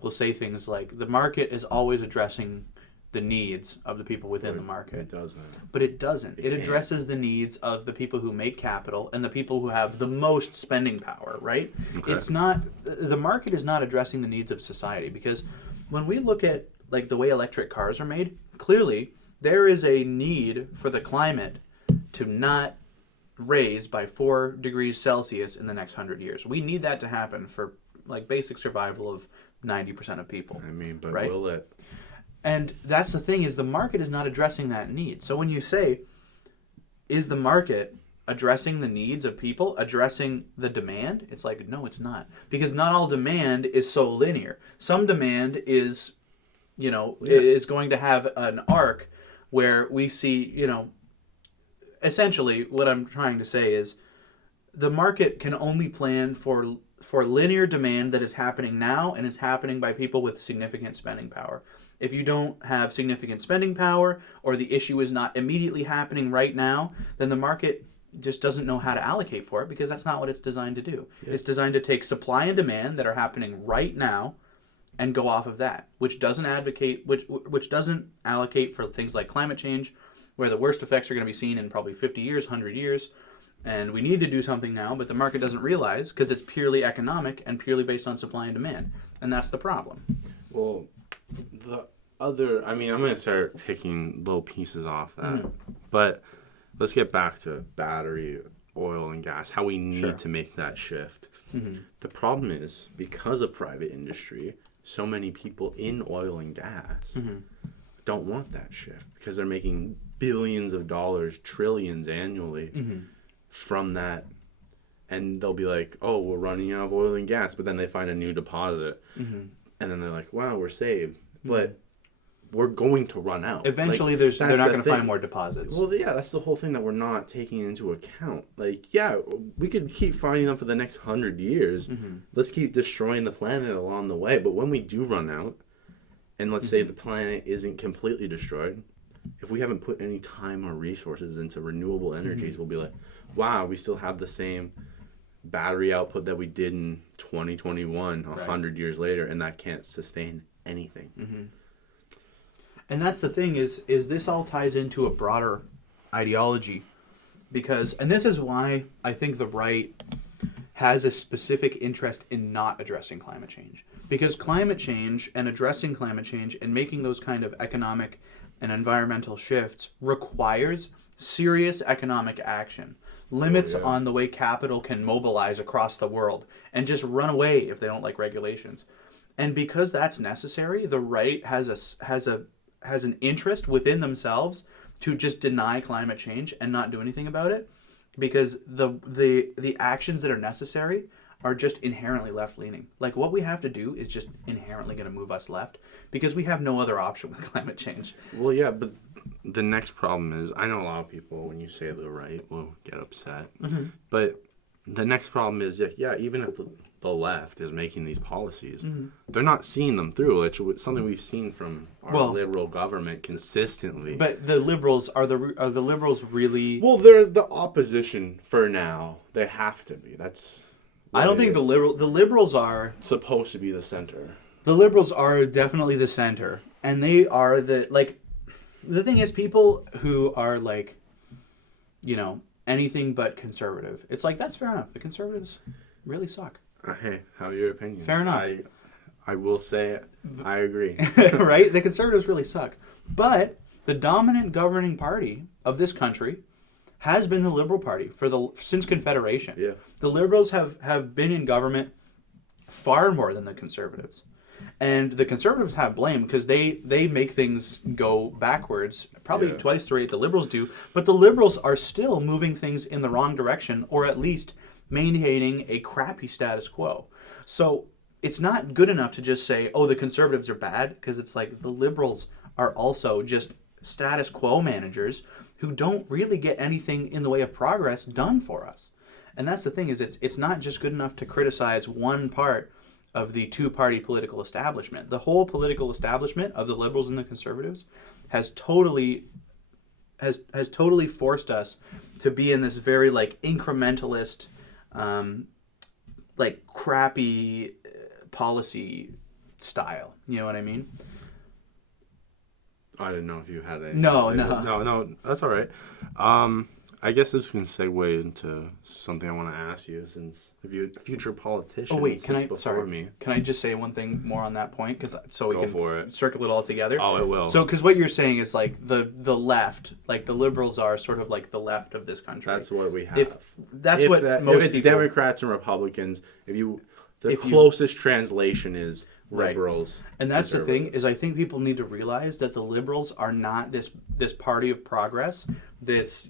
will say things like the market is always addressing the needs of the people within the market. It doesn't. But it doesn't. It addresses the needs of the people who make capital and the people who have the most spending power, right? Okay. It's not the market is not addressing the needs of society because when we look at like the way electric cars are made, clearly there is a need for the climate to not raise by 4 degrees Celsius in the next 100 years. We need that to happen for like basic survival of 90% of people. I mean, but right? will it? And that's the thing is the market is not addressing that need. So when you say, is the market addressing the needs of people, addressing the demand? It's like, no, it's not. Because not all demand is so linear. Some demand is, is going to have an arc where we see, essentially what I'm trying to say is the market can only plan for linear demand that is happening now and is happening by people with significant spending power. If you don't have significant spending power or the issue is not immediately happening right now, then the market just doesn't know how to allocate for it because that's not what it's designed to do. Yeah. It's designed to take supply and demand that are happening right now and go off of that, which doesn't allocate for things like climate change, where the worst effects are going to be seen in probably 50 years, 100 years, and we need to do something now, but the market doesn't realize because it's purely economic and purely based on supply and demand, and that's the problem. Well, I'm going to start picking little pieces off that, but let's get back to battery, oil, and gas, how we need to make that shift. The problem is, because of private industry, so many people in oil and gas don't want that shift because they're making billions of dollars, trillions annually from that. And they'll be like, oh, we're running out of oil and gas. But then they find a new deposit. And then they're like, wow, we're saved. But we're going to run out. Eventually, Like, they're not that's going the to find thing. more deposits. Well, yeah, that's the whole thing that we're not taking into account. Like, yeah, we could keep finding them for the next 100 years. Let's keep destroying the planet along the way. But when we do run out, and let's say the planet isn't completely destroyed, if we haven't put any time or resources into renewable energies, we'll be like, wow, we still have the same battery output that we did in 2021, 100 years later, and that can't sustain anything. And that's the thing is this all ties into a broader ideology, because, and this is why I think the right has a specific interest in not addressing climate change, because climate change and addressing climate change and making those kind of economic and environmental shifts requires serious economic action, limits on the way capital can mobilize across the world and just run away if they don't like regulations. And because that's necessary, the right has an interest within themselves to just deny climate change and not do anything about it, because the actions that are necessary are just inherently left-leaning. Like, what we have to do is just inherently going to move us left, because we have no other option with climate change. Well, yeah, but the next problem is, I know a lot of people, when you say the right, will get upset. But the next problem is, yeah, even if the left is making these policies, they're not seeing them through. It's something we've seen from our liberal government consistently. But the liberals are the liberals really? Well, they're the opposition for now. They have to be. That's. I don't think the liberals are supposed to be the center. The liberals are definitely the center, and they are the thing is, people who are like, anything but conservative, it's like, that's fair enough. The conservatives really suck. Hey, how are your opinions? Fair enough. I will say I agree. Right? The conservatives really suck. But the dominant governing party of this country has been the Liberal Party since Confederation. Yeah. The Liberals have been in government far more than the Conservatives. And the Conservatives have blame because they make things go backwards, probably twice the rate the Liberals do. But the Liberals are still moving things in the wrong direction, or at least maintaining a crappy status quo. So it's not good enough to just say, oh, the Conservatives are bad, because it's like the Liberals are also just status quo managers who don't really get anything in the way of progress done for us. And that's the thing, is it's not just good enough to criticize one part of the two-party political establishment. The whole political establishment of the Liberals and the Conservatives has totally forced us to be in this very incrementalist, crappy policy style. You know what I mean? I didn't know if you had any. No. That's all right. I guess this can segue into something I want to ask you, since if you're a future politician. Oh wait, can I just say one thing more on that point, so we can circle it all together? Oh, it will. So, because what you're saying is the left, the liberals are sort of like the left of this country. That's what we have. If it's Democrats and Republicans, the closest translation is liberals. And that's the thing, is I think people need to realize that the liberals are not this party of progress, this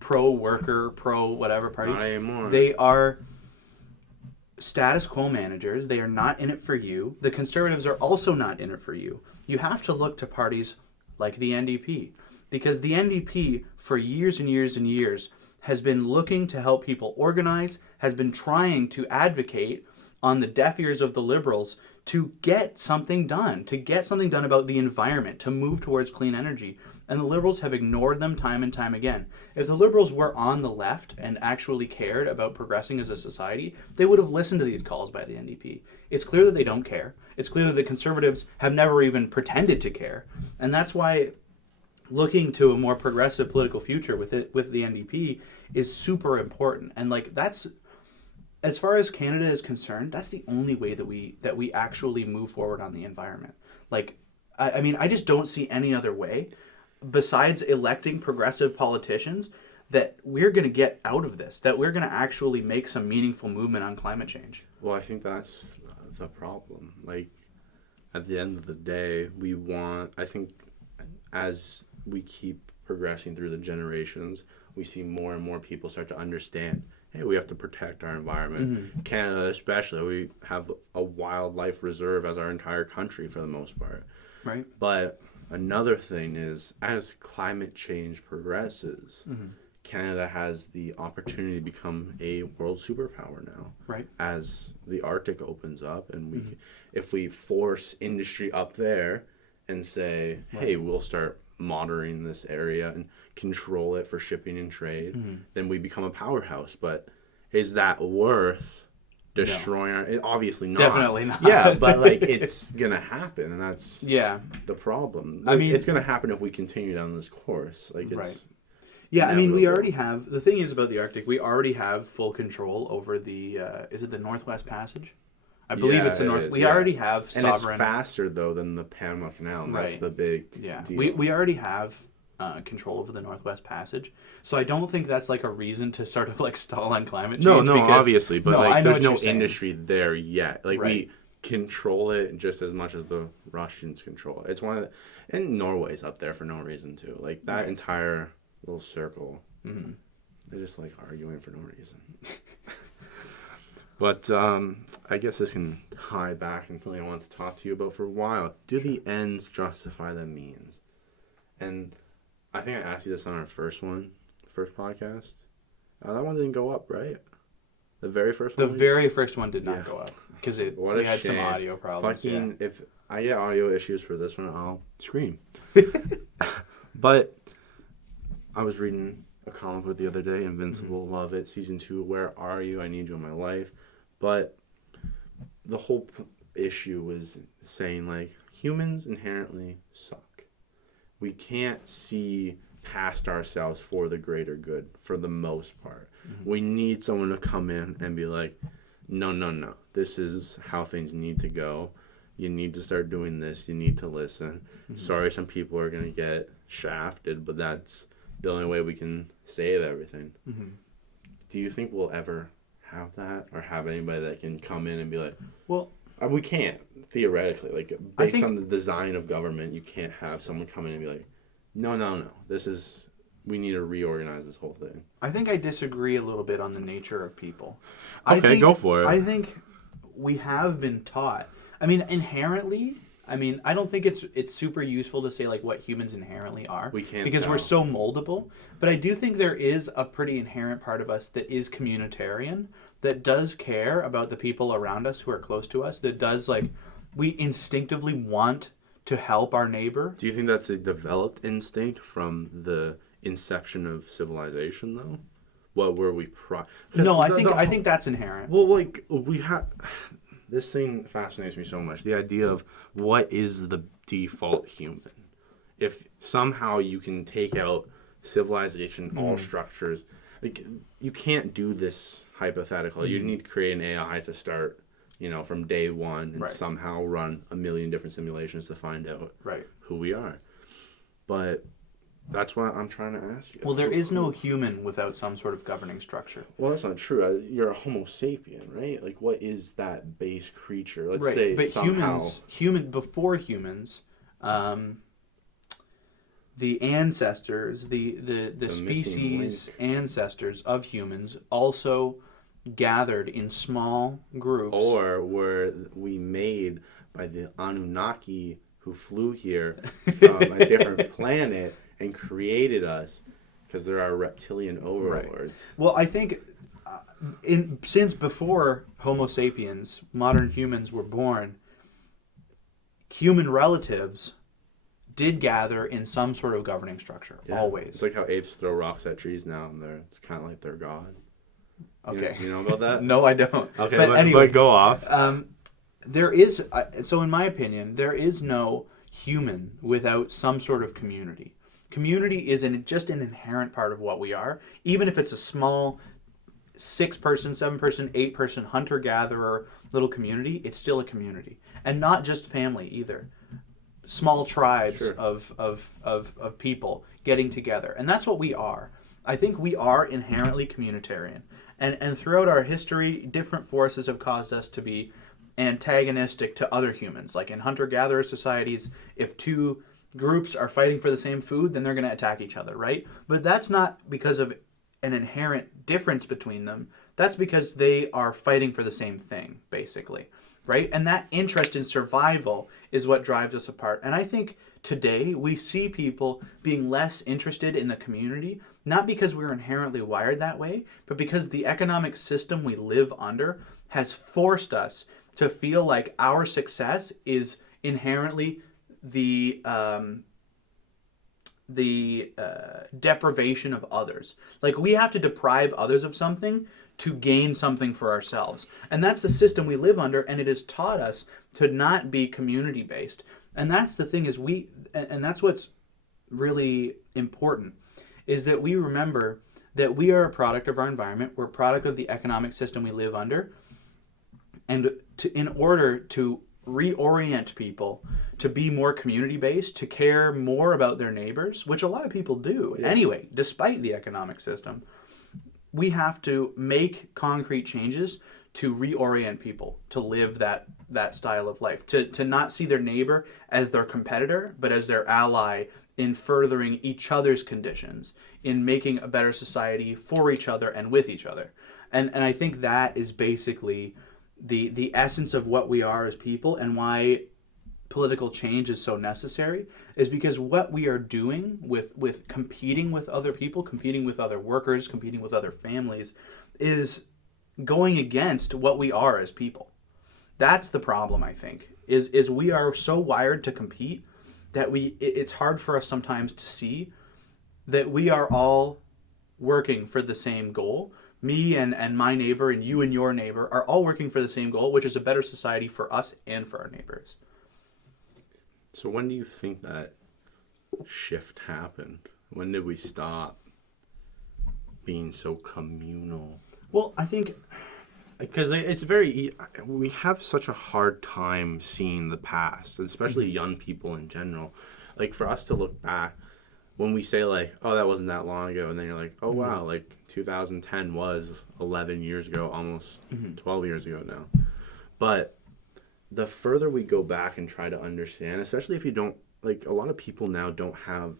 pro-worker, pro-whatever party. Not anymore. They are status quo managers. They are not in it for you. The Conservatives are also not in it for you. You have to look to parties like the NDP, because the NDP for years and years and years has been looking to help people organize, has been trying to advocate on the deaf ears of the liberals to get something done about the environment, to move towards clean energy. And the liberals have ignored them time and time again. If the liberals were on the left and actually cared about progressing as a society, they would have listened to these calls by the NDP. It's clear that they don't care. It's clear that the Conservatives have never even pretended to care. And that's why looking to a more progressive political future with the NDP is super important. And that's, as far as Canada is concerned, that's the only way that we actually move forward on the environment. I just don't see any other way, besides electing progressive politicians, that we're going to get out of this, that we're going to actually make some meaningful movement on climate change. Well, I think that's the problem. At the end of the day, I think as we keep progressing through the generations, we see more and more people start to understand, hey, we have to protect our environment. Canada especially, we have a wildlife reserve as our entire country for the most part. Right. But another thing is, as climate change progresses, Canada has the opportunity to become a world superpower now. Right. As the Arctic opens up, and if we force industry up there and say, hey, we'll start monitoring this area and control it for shipping and trade, then we become a powerhouse. But is that worth destroying our... Obviously not. Definitely not. Yeah, but like it's gonna happen, and that's the problem. I mean, it's gonna happen if we continue down this course. Like it's I mean, we already have... The thing is about the Arctic, we already have full control over the... is it the Northwest Passage? I believe it's the North... We already have sovereign... And it's faster, though, than the Panama Canal, and that's the big deal. We already have control over the Northwest Passage, so I don't think that's like a reason to sort of like stall on climate change. No, obviously, but like there's no industry saying. there yet. Like we control it just as much as the Russians control it. It's one of the... And Norway's up there for no reason, too. Like that entire... little circle. They're just like arguing for no reason. But I guess this can tie back into something I want to talk to you about for a while. Do the ends justify the means? And I think I asked you this on our first podcast. That one didn't go up, right? The very first one? The very first one did not go up because we had some audio problems. If I get audio issues for this one, I'll scream. But I was reading a comic book the other day, Invincible, love it. Season 2, Where Are You? I Need You in My Life. But the whole issue was saying, like, humans inherently suck. We can't see past ourselves for the greater good, for the most part. We need someone to come in and be like, no. This is how things need to go. You need to start doing this. You need to listen. Sorry, some people are going to get shafted, but that's the only way we can save everything. Do you think we'll ever have that, or have anybody that can come in and be like, well, we can't, theoretically, like based on the design of government, you can't have someone come in and be like, no, we need to reorganize this whole thing. I think I disagree a little bit on the nature of people. Okay, go for it. I think we have been taught, I mean, inherently, I don't think it's super useful to say like what humans inherently are. We can't, because we're so moldable. But I do think there is a pretty inherent part of us that is communitarian, that does care about the people around us who are close to us, that does like, we instinctively want to help our neighbor. Do you think that's a developed instinct from the inception of civilization, though? What were we? No, I think that's inherent. Well, like we have. This thing fascinates me so much. The idea of what is the default human. If somehow you can take out civilization, all structures, like you can't do this hypothetical. You need to create an AI to start, from day one and somehow run a million different simulations to find out who we are. But that's what I'm trying to ask you. Well, there is no human without some sort of governing structure. Well, that's not true. You're a Homo sapien, right? Like, what is that base creature? Let's say but somehow... before humans, the ancestors, the species ancestors of humans also gathered in small groups. Or were we made by the Anunnaki who flew here from a different planet and created us because they're our reptilian overlords. Well, I think since before Homo sapiens, modern humans were born, human relatives did gather in some sort of governing structure, always. It's like how apes throw rocks at trees now, and it's kind of like they're God. Okay. You know about that? No, I don't. Okay, but anyway, go off. There is, so in my opinion, there is no human without some sort of community. Community is just an inherent part of what we are. Even if it's a small 6-person, 7-person, 8-person hunter-gatherer little community, it's still a community. And not just family either. Small tribes of people getting together. And that's what we are. I think we are inherently communitarian. And throughout our history, different forces have caused us to be antagonistic to other humans. Like in hunter-gatherer societies, if two groups are fighting for the same food, then they're going to attack each other, right? But that's not because of an inherent difference between them. That's because they are fighting for the same thing, basically, right? And that interest in survival is what drives us apart. And I think today we see people being less interested in the community, not because we're inherently wired that way, but because the economic system we live under has forced us to feel like our success is inherently the deprivation of others. Like, we have to deprive others of something to gain something for ourselves. And that's the system we live under, and it has taught us to not be community based. And that's the thing, is and that's what's really important, is that we remember that we are a product of our environment. We're a product of the economic system we live under. And in order to reorient people to be more community based, to care more about their neighbors, which a lot of people do anyway, despite the economic system, we have to make concrete changes to reorient people to live that style of life, to not see their neighbor as their competitor, but as their ally in furthering each other's conditions, in making a better society for each other and with each other. And I think that is basically the essence of what we are as people, and why political change is so necessary, is because what we are doing with competing with other people, competing with other workers, competing with other families, is going against what we are as people. That's the problem, I think, is we are so wired to compete that it's hard for us sometimes to see that we are all working for the same goal. Me and my neighbor and you and your neighbor are all working for the same goal, which is a better society for us and for our neighbors. So when do you think that shift happened? When did we stop being so communal? Well, I think because we have such a hard time seeing the past, especially young people in general. Like, for us to look back, when we say, like, oh, that wasn't that long ago, and then you're like, oh, wow, like 2010 was 11 years ago, almost 12 years ago now. But the further we go back and try to understand, especially if you don't, like, a lot of people now don't have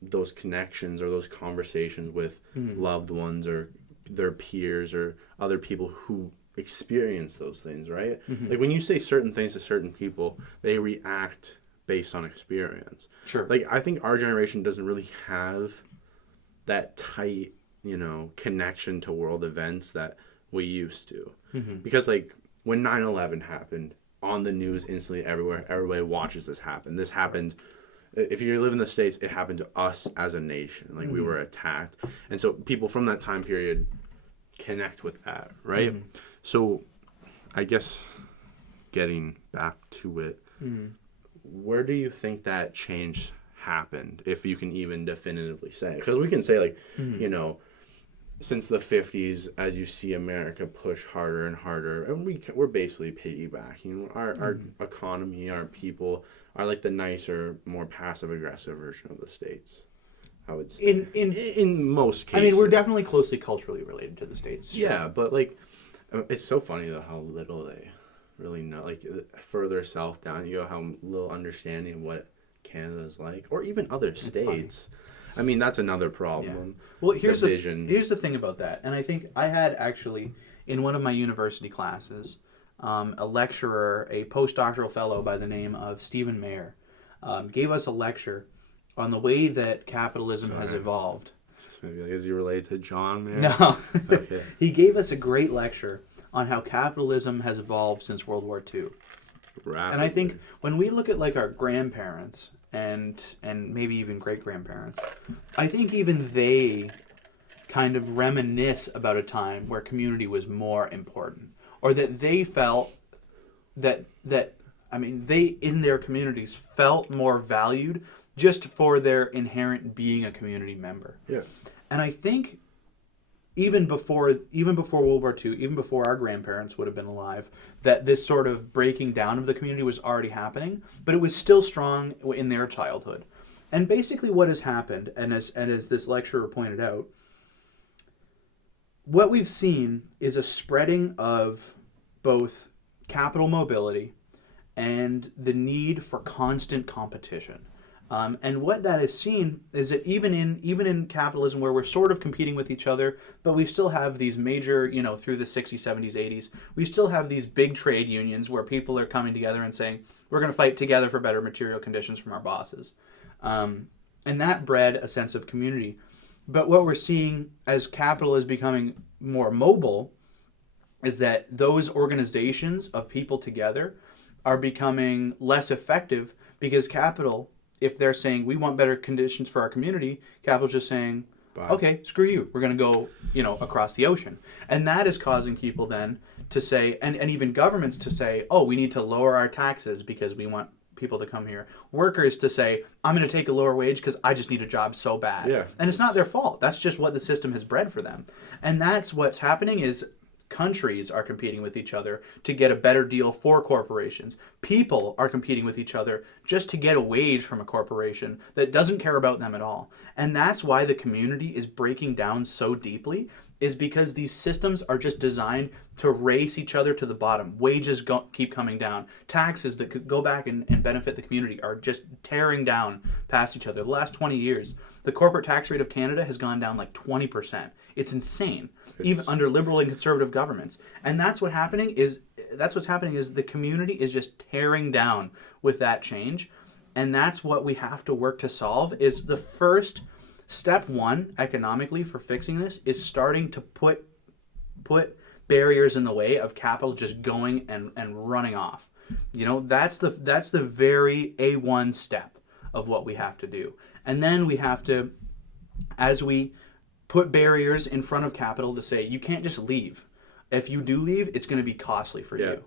those connections or those conversations with loved ones or their peers or other people who experience those things, right? Like, when you say certain things to certain people, they react based on experience. Sure. Like, I think our generation doesn't really have that tight, connection to world events that we used to. Because, like, when 9/11 happened, on the news instantly everywhere, everybody watches this happen. This happened, if you live in the States, it happened to us as a nation. Like, we were attacked. And so people from that time period connect with that, right? So I guess getting back to it, where do you think that change happened, if you can even definitively say? Because we can say, like, since the 50s, as you see America push harder and harder, and we're basically piggybacking. Our economy, our people are like the nicer, more passive-aggressive version of the States, I would say. In most cases. I mean, we're definitely closely culturally related to the States. Sure. Yeah, but, like, it's so funny, though, how little they really know. Like, further south down you go, how little understanding of what Canada's like, or even other states. I mean, that's another problem. Yeah. Well, here's the thing about that, and I think I had actually, in one of my university classes, a lecturer, a postdoctoral fellow by the name of Stephen Mayer, gave us a lecture on the way that capitalism has evolved. Just maybe, like, is he related to John Mayer? No. Okay. He gave us a great lecture on how capitalism has evolved since World War II. Rapidly. And I think when we look at, like, our grandparents and maybe even great-grandparents, I think even they kind of reminisce about a time where community was more important, or that they felt that they in their communities felt more valued just for their inherent being a community member. Yeah. And I think even before World War II, even before our grandparents would have been alive, that this sort of breaking down of the community was already happening, but it was still strong in their childhood. And basically what has happened, and as this lecturer pointed out, what we've seen is a spreading of both capital mobility and the need for constant competition. And what that is seen is that even in capitalism, where we're sort of competing with each other, but we still have these major, through the 60s, 70s, 80s, we still have these big trade unions where people are coming together and saying, we're going to fight together for better material conditions from our bosses. And that bred a sense of community. But what we're seeing as capital is becoming more mobile is that those organizations of people together are becoming less effective because capital, if they're saying we want better conditions for our community, capital's just saying, bye. Okay, screw you. We're going to go, across the ocean. And that is causing people then to say, and even governments to say, oh, we need to lower our taxes because we want people to come here. Workers to say, I'm going to take a lower wage because I just need a job so bad. Yeah. And it's not their fault. That's just what the system has bred for them. And that's what's happening is countries are competing with each other to get a better deal for corporations. People are competing with each other just to get a wage from a corporation that doesn't care about them at all. And that's why the community is breaking down so deeply, is because these systems are just designed to race each other to the bottom. Wages keep coming down. Taxes that could go back and benefit the community are just tearing down past each other. The last 20 years, the corporate tax rate of Canada has gone down like 20%. It's insane. Even under liberal and conservative governments. And that's what's happening is the community is just tearing down with that change. And that's what we have to work to solve. Is the first step one economically for fixing this is starting to put barriers in the way of capital just going and running off. That's the very A1 step of what we have to do. And then we have to, as we put barriers in front of capital to say, you can't just leave. If you do leave, it's going to be costly for you.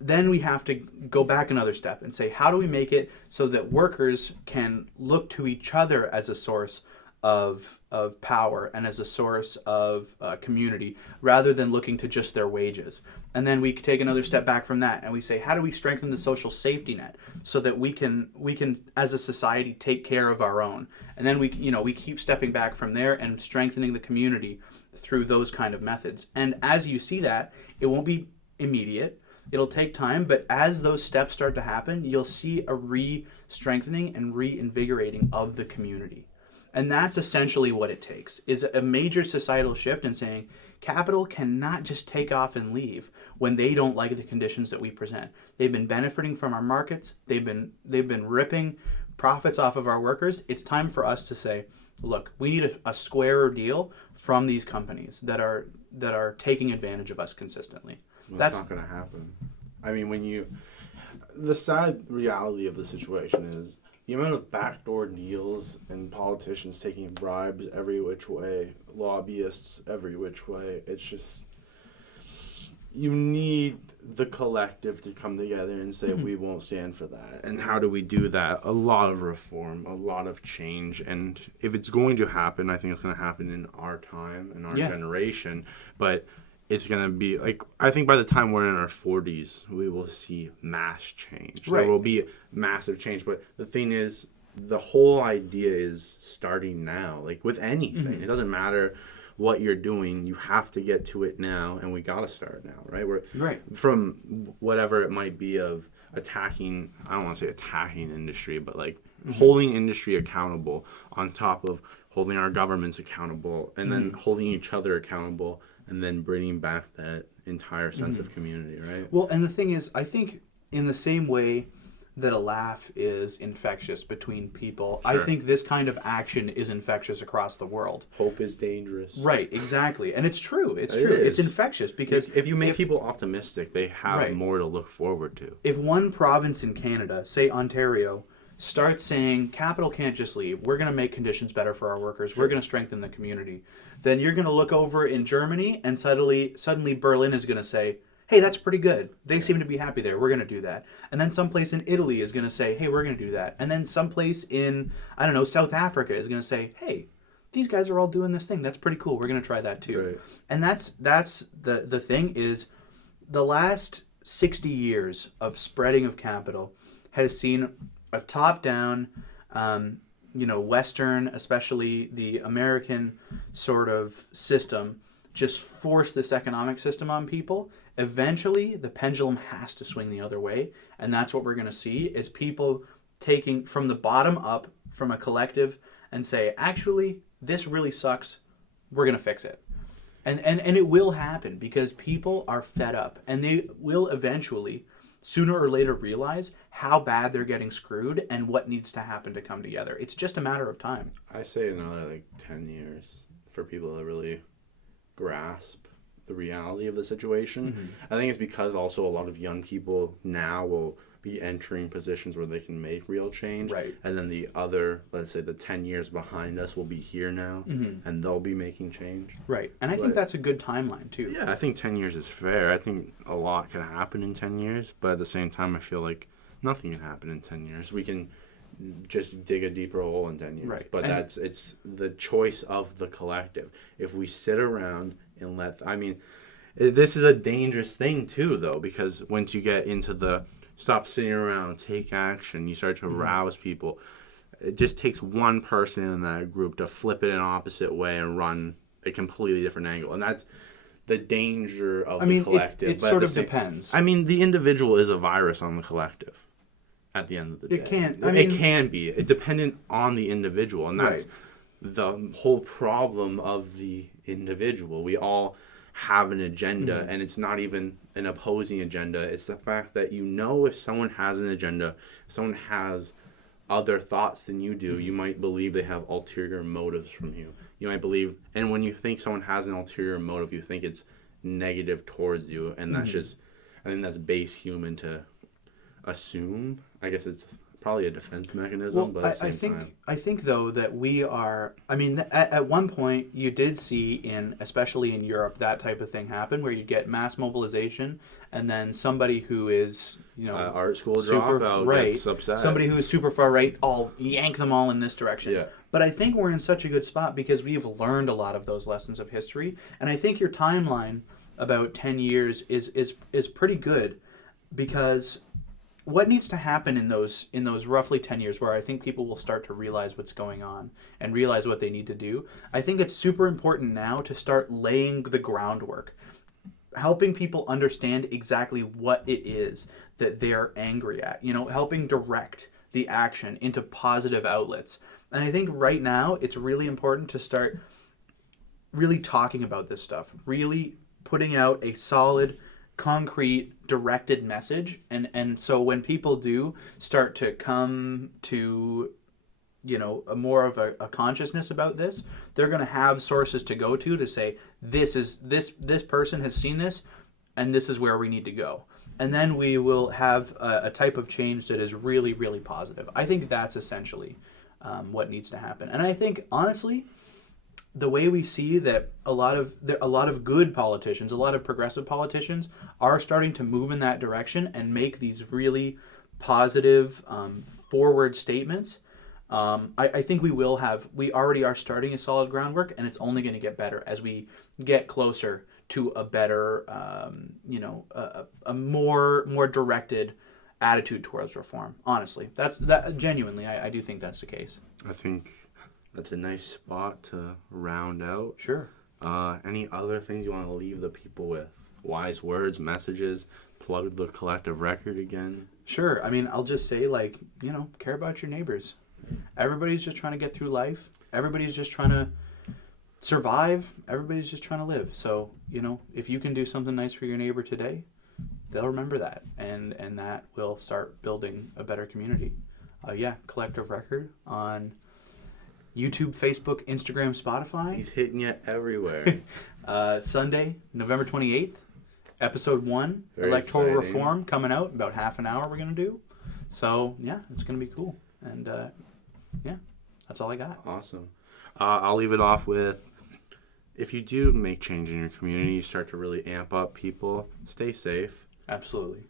Then we have to go back another step and say, how do we make it so that workers can look to each other as a source of power and as a source of community rather than looking to just their wages. And then we take another step back from that and we say, how do we strengthen the social safety net so that we can as a society take care of our own? And then we keep stepping back from there and strengthening the community through those kind of methods. And as you see that, it won't be immediate. It'll take time, but as those steps start to happen, you'll see a re-strengthening and reinvigorating of the community. And that's essentially what it takes, is a major societal shift in saying capital cannot just take off and leave when they don't like the conditions that we present. They've been benefiting from our markets. They've been ripping profits off of our workers. It's time for us to say, look, we need a squarer deal from these companies that are taking advantage of us consistently. Well, that's not going to happen. I mean, the sad reality of the situation is the amount of backdoor deals and politicians taking bribes every which way, lobbyists every which way. It's just, you need the collective to come together and say, we won't stand for that. And how do we do that? A lot of reform, a lot of change. And if it's going to happen, I think it's going to happen in our time, in our generation. But it's going to be, I think by the time we're in our 40s, we will see mass change. Right. There will be massive change. But the thing is, the whole idea is starting now. With anything. It doesn't matter what you're doing. You have to get to it now, and we got to start now, right? From whatever it might be of attacking, I don't want to say attacking industry, but holding industry accountable on top of holding our governments accountable, and then holding each other accountable, and then bringing back that entire sense of community, right? Well, and the thing is, I think in the same way that a laugh is infectious between people, I think this kind of action is infectious across the world. Hope is dangerous. Right, exactly. And it's true. It's true. It's infectious because if you make people optimistic, they have more to look forward to. If one province in Canada, say Ontario, starts saying capital can't just leave, we're going to make conditions better for our workers, we're going to strengthen the community, then you're going to look over in Germany and suddenly Berlin is going to say, hey, that's pretty good. They seem to be happy there. We're going to do that. And then someplace in Italy is going to say, hey, we're going to do that. And then someplace in, South Africa is going to say, hey, these guys are all doing this thing. That's pretty cool. We're going to try that too. Right. And that's the thing is the last 60 years of spreading of capital has seen a top-down, Western, especially the American sort of system, just force this economic system on people. Eventually, the pendulum has to swing the other way, and that's what we're going to see is people taking from the bottom up, from a collective, and say, actually, this really sucks. We're going to fix it. And it will happen because people are fed up, and they will eventually, sooner or later, realize how bad they're getting screwed and what needs to happen to come together. It's just a matter of time. I say another 10 years for people to really grasp the reality of the situation. Mm-hmm. I think it's because also a lot of young people now will be entering positions where they can make real change. Right. And then the other, let's say the 10 years behind us will be here now, and they'll be making change. Right. And I think that's a good timeline, too. Yeah, I think 10 years is fair. I think a lot can happen in 10 years, but at the same time, I feel like nothing can happen in 10 years. We can just dig a deeper hole in 10 years. Right. But it's the choice of the collective. If we sit around and this is a dangerous thing, too, though, because once you get into the stop sitting around, take action, you start to arouse people. It just takes one person in that group to flip it in an opposite way and run a completely different angle. And that's the danger of the collective. It sort of depends. The individual is a virus on the collective at the end of the day. It can be. It dependent on the individual. And that's the whole problem of the individual. We all have an agenda, and it's not even an opposing agenda. It's the fact that if someone has an agenda, if someone has other thoughts than you do, you might believe they have ulterior motives from you. You might believe, and when you think someone has an ulterior motive, you think it's negative towards you, and that's I think that's base human to assume. I guess it's probably a defense mechanism, but at the same time. I think though that we are. At one point you did see especially in Europe, that type of thing happen where you get mass mobilization, and then somebody who is art school dropout gets upset. Somebody who is super far right, I'll yank them all in this direction. Yeah. But I think we're in such a good spot because we've learned a lot of those lessons of history, and I think your timeline about 10 years is pretty good, because what needs to happen in those roughly 10 years where I think people will start to realize what's going on and realize what they need to do? I think it's super important now to start laying the groundwork, helping people understand exactly what it is that they're angry at, helping direct the action into positive outlets. And I think right now it's really important to start really talking about this stuff, really putting out a solid, concrete, directed message, and so when people do start to come to a more of a consciousness about this, they're going to have sources to go to say this person has seen this, and this is where we need to go, and then we will have a type of change that is really, really positive. I think that's essentially what needs to happen. And I think honestly, the way we see that a lot of good politicians, a lot of progressive politicians are starting to move in that direction and make these really positive, forward statements. I think we already are starting a solid groundwork, and it's only going to get better as we get closer to a better, a more directed attitude towards reform. Honestly, genuinely, I do think that's the case. I think that's a nice spot to round out. Sure. Any other things you want to leave the people with? Wise words, messages, plug the collective record again? Sure. I'll just say, care about your neighbors. Everybody's just trying to get through life. Everybody's just trying to survive. Everybody's just trying to live. So, if you can do something nice for your neighbor today, they'll remember that. And that will start building a better community. Collective record on YouTube, Facebook, Instagram, Spotify. He's hitting you everywhere. Sunday, November 28th, episode 1, Very electoral exciting. reform coming out. About half an hour we're going to do. So, it's going to be cool. And, that's all I got. Awesome. I'll leave it off with, if you do make change in your community, you start to really amp up people, stay safe. Absolutely.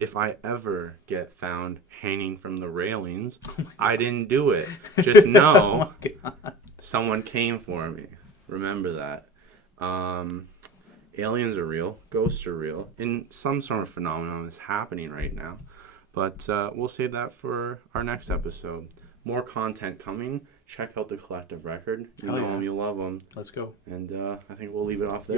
If I ever get found hanging from the railings, I didn't do it. Just know someone came for me. Remember that. Aliens are real. Ghosts are real. And some sort of phenomenon is happening right now. But we'll save that for our next episode. More content coming. Check out the collective record. You know them, you love them. Let's go. And I think we'll leave it off there.